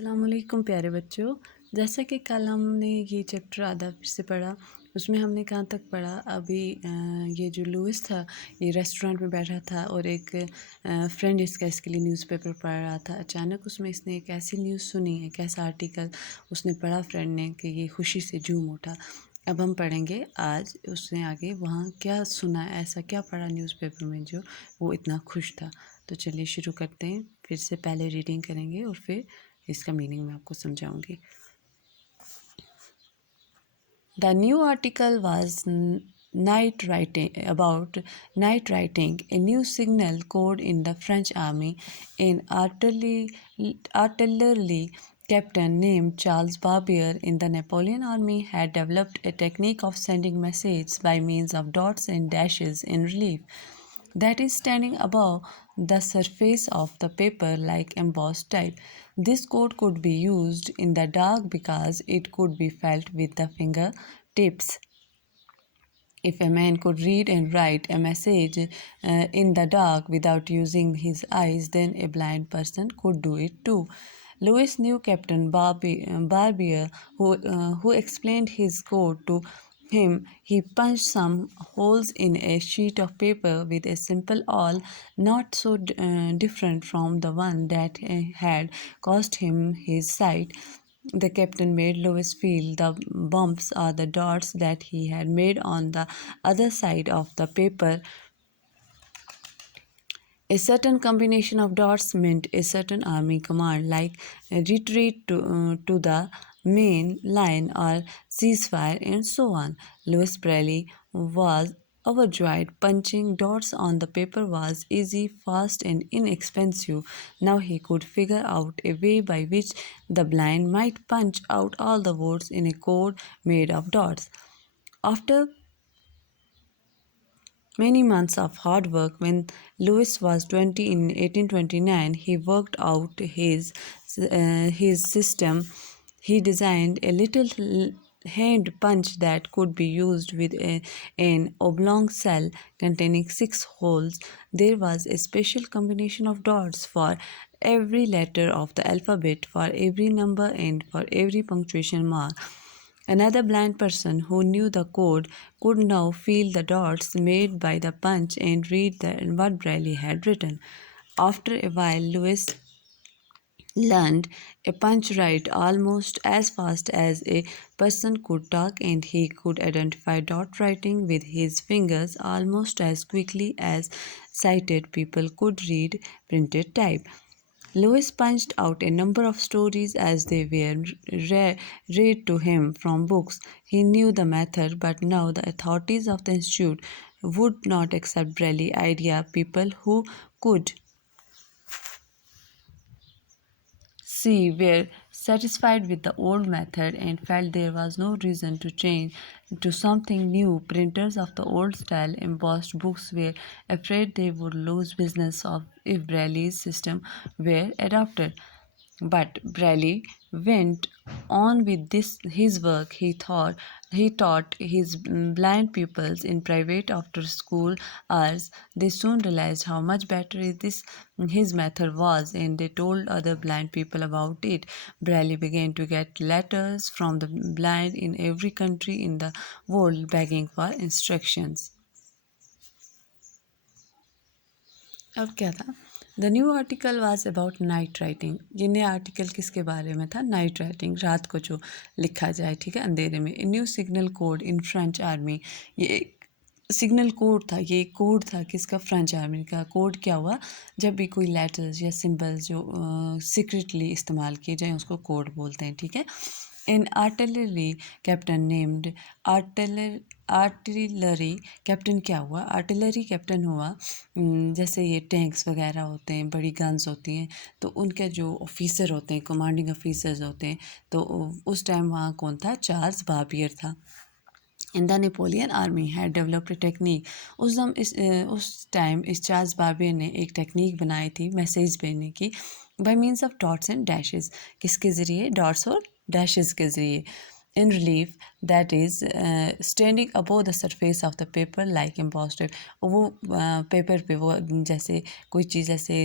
अस्सलाम वालेकुम प्यारे बच्चों। जैसा कि कल हमने ये चैप्टर आधा फिर से पढ़ा, उसमें हमने कहाँ तक पढ़ा। अभी ये जो लुइस था, ये रेस्टोरेंट में बैठा था और एक फ्रेंड इसके लिए न्यूज़पेपर पढ़ रहा था। अचानक उसमें इसने एक ऐसी न्यूज़ सुनी, एक ऐसा आर्टिकल उसने पढ़ा फ्रेंड ने कि ये खुशी से झूम उठा। अब हम पढ़ेंगे आज उसने आगे वहाँ क्या सुना, ऐसा क्या पढ़ा न्यूज़पेपर में जो वो इतना खुश था। तो चलिए शुरू करते हैं। फिर से पहले रीडिंग करेंगे और फिर इसका मीनिंग मैं आपको समझाऊंगी। The new article was night writing about night writing, a new signal code in the French army. An artillery captain named Charles Barbier in the Napoleon army had developed a technique of sending messages by means of dots and dashes in relief that is standing above the surface of the paper like embossed type. This code could be used in the dark because it could be felt with the fingertips. If a man could read and write a message in the dark without using his eyes, then a blind person could do it too. Lewis knew Captain Barbier, who explained his code to him. He punched some holes in a sheet of paper with a simple awl, not so different from the one that had cost him his sight. The captain made Lewis feel the bumps or the dots that he had made on the other side of the paper. A certain combination of dots meant a certain army command, like retreat to the main line or ceasefire, and so on. Louis Braille was overjoyed. Punching dots on the paper was easy, fast, and inexpensive. Now he could figure out a way by which the blind might punch out all the words in a code made of dots. After many months of hard work, when Lewis was 20 in 1829, he worked out his system. He designed a little hand punch that could be used with an oblong cell containing 6 holes. There was a special combination of dots for every letter of the alphabet, for every number, and for every punctuation mark. Another blind person who knew the code could now feel the dots made by the punch and read what Braille had written. After a while, Lewis learned a punch write almost as fast as a person could talk, and he could identify dot writing with his fingers almost as quickly as sighted people could read printed type. Lewis punched out a number of stories as they were read to him from books. He knew the method, but now the authorities of the institute would not accept Braille idea. People who could see were satisfied with the old method and felt there was no reason to change to something new. Printers of the old style embossed books were afraid they would lose business if Braille's system were adopted. But Braille went on with his work. He taught his blind pupils in private after school hours. They soon realized how much better his method was, and they told other blind people about it. Braille began to get letters from the blind in every country in the world begging for instructions. अब क्या था? The new article was about night writing. ये नया आर्टिकल किसके बारे में था? Night writing, रात को जो लिखा जाए, ठीक है, अंधेरे में। A new signal code in French army. ये सिग्नल कोड था, ये कोड था किसका? फ्रेंच आर्मी का। कोड क्या हुआ? जब भी कोई लेटर्स या सिंबल्स जो सीक्रेटली इस्तेमाल किए जाएँ उसको कोड बोलते हैं, ठीक है। An artillery captain named artillery captain क्या हुआ? आर्टिलरी कैप्टन हुआ, जैसे ये टैंक्स वगैरह होते हैं, बड़ी गन्स होती हैं, तो उनके जो ऑफिसर होते हैं, कमांडिंग ऑफिसर्स होते हैं, तो उस टाइम वहाँ कौन था? चार्ल्स बाबियर था। In the Napoleon army had developed technique. उस टाइम इस चार्ल्स बाबियर ने एक टेक्निक बनाई थी मैसेज भेजने की, bye means of dots and dashes. किसके ज़रिए? डॉट्स और डैशेस के ज़रिए। in relief, that is standing above the surface of the paper like embossed. वो पेपर पे वो जैसे कोई चीज़ ऐसे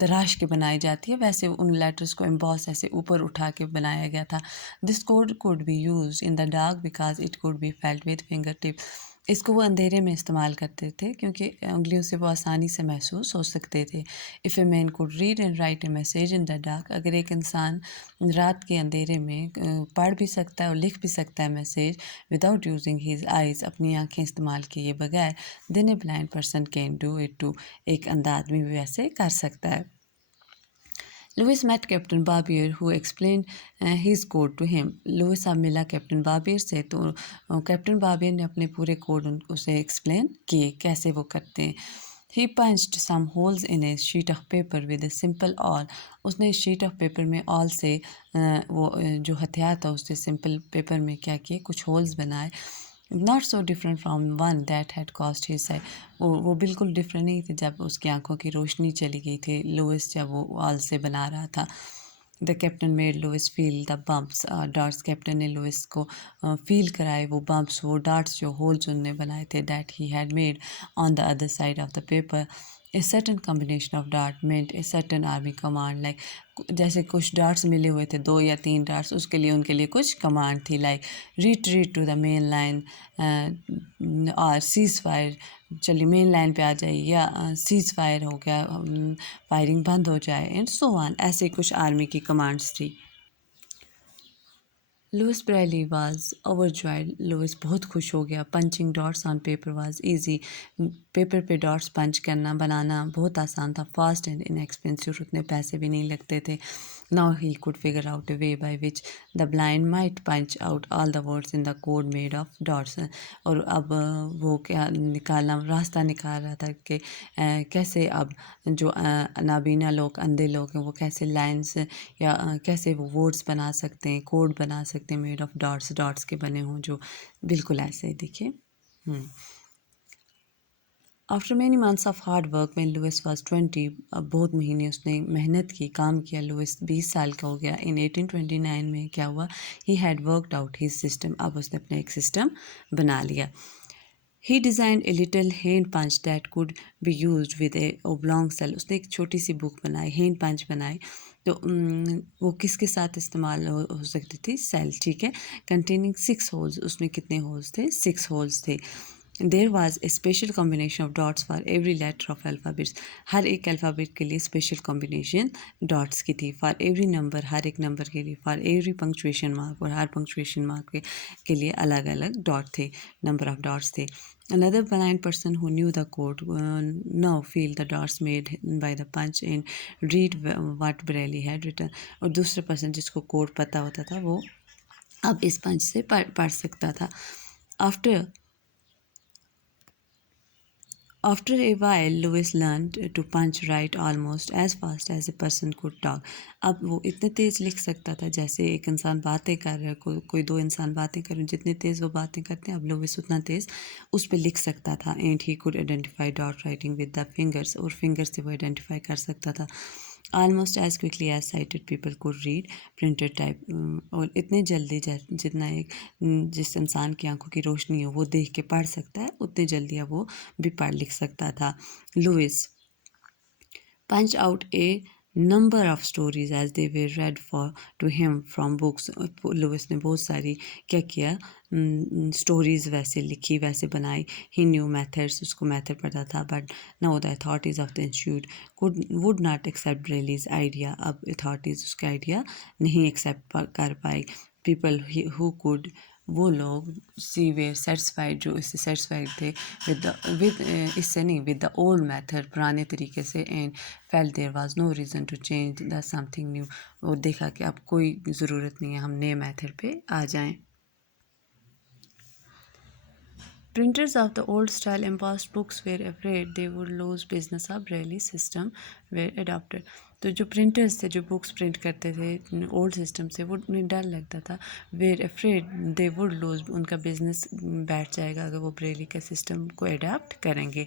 तराश के बनाई जाती है, वैसे उन लेटर्स को एम्बॉस ऐसे ऊपर उठा के बनाया गया था. This code could be used in the dark because it could be felt with fingertip. इसको वो अंधेरे में इस्तेमाल करते थे क्योंकि उंगलियों से वो आसानी से महसूस हो सकते थे. If a man could read and write a message in the dark, अगर एक इंसान रात के अंधेरे में पढ़ भी सकता है और लिख भी सकता है message without using his eyes, अपनी आंखें इस्तेमाल किए बगैर, then a blind person can do it too, एक अंधा आदमी भी वैसे कर सकता है. Louis met captain Barbier who explained his code to him. लुइस अब मिला कैप्टन बाबियर से तो कैप्टन बाबियर ने अपने पूरे कोड उसे एक्सप्लेन किए कैसे वो करते हैं. He punched some holes in a sheet of paper with a simple awl. उसने शीट ऑफ पेपर में ऑल से वो जो हथियार था उससे सिंपल पेपर में क्या किए, कुछ होल्स बनाए. Not so different from one that had cost his site. वो बिल्कुल डिफरेंट नहीं थे जब उसकी आंखों की रोशनी चली गई थी लुइस जब वो ऑल से बना रहा था. The captain made Louis feel the bumps dots. Captain ने लुइस को फील कराए वो बम्प्स, वो डॉट्स, जो होल्स उनने बनाए थे that he had made on the other side of the paper. A certain combination of dart meant a certain army command. Like जैसे कुछ डार्ट्स मिले हुए थे, 2 या 3 डार्ट्स, उसके लिए उनके लिए कुछ कमांड थी like retreat to the main line और सीज़ फायर, चलिए मेन लाइन पे आ जाइए, या सीज़ फायर हो गया, फायरिंग बंद हो जाए, एंड सो ऑन. ऐसे कुछ आर्मी की कमांड्स थी. Louis Braille was overjoyed. Louis बहुत खुश हो गया. Punching dots on paper was easy. Paper पे डॉट्स पंच करना, बनाना बहुत आसान था. फास्ट एंड इनएक्सपेंसिव, उतने पैसे भी नहीं लगते थे. Now he could figure out a way by which the blind might punch out all the words in the code made of dots. और अब वो क्या निकालना, रास्ता निकाल रहा था कि कैसे अब जो नाबीना लोग, अंधे लोग हैं, वो कैसे लाइन्स या कैसे वो वर्ड्स बना सकते हैं, कोड बना सकते हैं मेड ऑफ डॉट्स, डॉट्स के बने हों जो बिल्कुल ऐसे ही दिखे. After many months of hard work when Louis was 20, अब बहुत महीने उसने मेहनत की, काम किया. लुइस 20 साल का हो गया. इन 1829 में क्या हुआ, he had worked out his system. अब उसने अपना एक सिस्टम बना लिया. He designed a little hand punch that could be use with a oblong cell. उसने एक छोटी सी बुक बनाई, हैंड पंच बनाई. तो वो किसके साथ इस्तेमाल हो सकती थी, सेल, ठीक है. कंटेनिंग 6 होल्स, उसमें कितने होल्स थे, 6 होल्स थे. There was a special combination of dots for every letter of alphabets. हर एक अल्फ़ाबेट के लिए स्पेशल कॉम्बिनेशन डॉट्स की थी. फॉर एवरी नंबर, हर एक नंबर के लिए. फॉर एवरी पंक्चुएशन मार्क, और हर पंक्चुएशन मार्क के लिए अलग अलग डॉट थे, नंबर ऑफ डॉट्स थे. Another blind person who knew the code now feel the dots made by the punch and read what Braille had written. और दूसरा पर्सन जिसको कोड पता होता था वो अब इस पंच से पढ़ सकता था. After After a while, Lewis learned to punch right almost as fast as a person could talk. अब वो इतने तेज़ लिख सकता था जैसे एक इंसान बातें कर रहा है, कोई 2 इंसान बातें कर रहे हैं, जितने तेज़ वो बातें करते हैं अब लुइस उतना तेज़ उस पर लिख सकता था. And he could identify dot writing with the fingers, और फिंगर्स से वो आइडेंटिफाई कर सकता था. Almost as quickly as sighted people could read printed type. और इतने जल्दी जितना एक जिस इंसान की आंखों की रोशनी हो वो देख के पढ़ सकता है, उतने जल्दी अब वो भी पढ़ लिख सकता था. Louis punch out a number of stories as they were read for to him from books. Louis ने बहुत सारी क्या किया, स्टोरीज वैसे लिखी, वैसे बनाई. ही न्यू मेथड्स, उसको मेथड पता था. But now the authorities of the institute would not accept Braille's idea. अब अथॉरिटीज़ उसका आइडिया नहीं एक्सेप्ट कर पाई. पीपल हु कुड, वो लोग सी वे सेटिस्फाइड, जो इससे सेटिस्फाइड थे विद इससे नहीं, विद द ओल्ड मेथड, पुराने तरीके से. And felt there was no reason to change the something new. और देखा कि अब कोई ज़रूरत नहीं है हम नए मेथड पे आ जाएं. Printers of the old style embossed books were afraid they would lose business of Braille system were adopted. तो जो प्रिंटर्स थे जो बुक्स प्रिंट करते थे ओल्ड सिस्टम से, वो उन्हें डर लगता था. Were afraid they would lose, उनका बिजनेस बैठ जाएगा अगर वो ब्रेली के सिस्टम को अडाप्ट करेंगे.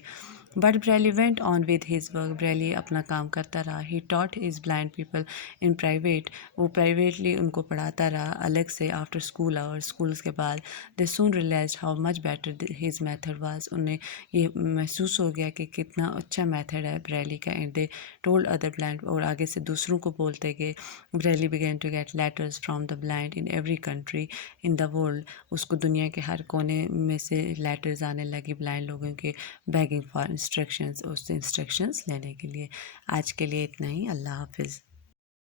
But Braille went on with his work. Braille अपना काम करता रहा। He taught his blind people in private. वो प्राइवेटली उनको पढ़ाता रहा अलग से आफ्टर स्कूल आवर्स, स्कूल्स के बाद। They soon realise how much better his method was. उन्हें ये महसूस हो गया कि कितना अच्छा मेथड है ब्रेली का। And they told other blind, और आगे से दूसरों को बोलते गए। Braille began to get letters from the blind in every country in the world. उसको दुनिया के हर कोने में से लेटर्स आने लगी ब्लाइंड लोगों के, बेगिंग फॉर इंस्ट्रक्शंस, उससे इंस्ट्रक्शंस लेने के लिए। आज के लिए इतना ही। अल्लाह हाफिज़।